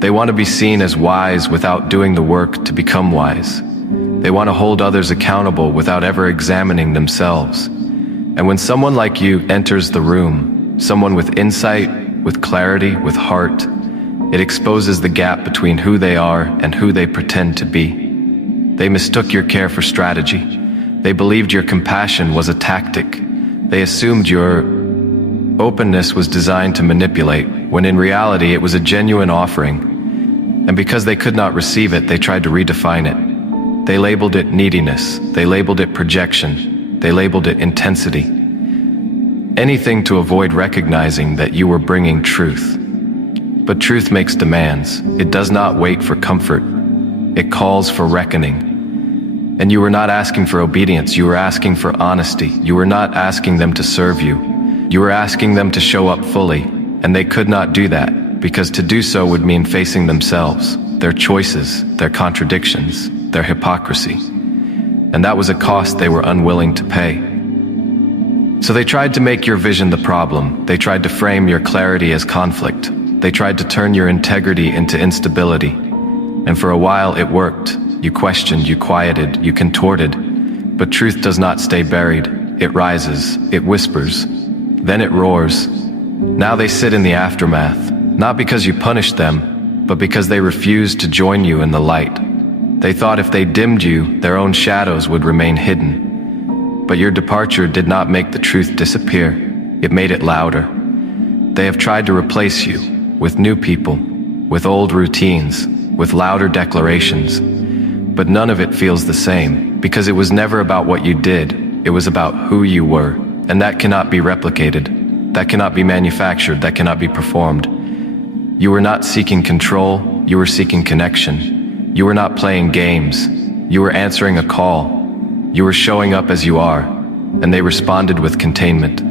They want to be seen as wise without doing the work to become wise. They want to hold others accountable without ever examining themselves. And when someone like you enters the room, someone with insight, with clarity, with heart, it exposes the gap between who they are and who they pretend to be. They mistook your care for strategy. They believed your compassion was a tactic. They assumed your openness was designed to manipulate, when in reality it was a genuine offering. And because they could not receive it, they tried to redefine it. They labeled it neediness. They labeled it projection. They labeled it intensity. Anything to avoid recognizing that you were bringing truth. But truth makes demands. It does not wait for comfort. It calls for reckoning. And you were not asking for obedience. You were asking for honesty. You were not asking them to serve you. You were asking them to show up fully. And they could not do that, because to do so would mean facing themselves, their choices, their contradictions, their hypocrisy. And that was a cost they were unwilling to pay. So they tried to make your vision the problem. They tried to frame your clarity as conflict. They tried to turn your integrity into instability. And for a while it worked. You questioned, you quieted, you contorted. But truth does not stay buried. It rises, it whispers, then it roars. Now they sit in the aftermath, not because you punished them, but because they refused to join you in the light. They thought if they dimmed you, their own shadows would remain hidden. But your departure did not make the truth disappear. It made it louder. They have tried to replace you with new people, with old routines, with louder declarations. But none of it feels the same, because it was never about what you did. It was about who you were. And that cannot be replicated. That cannot be manufactured. That cannot be performed. You were not seeking control. You were seeking connection. You were not playing games. You were answering a call. You were showing up as you are. And they responded with containment.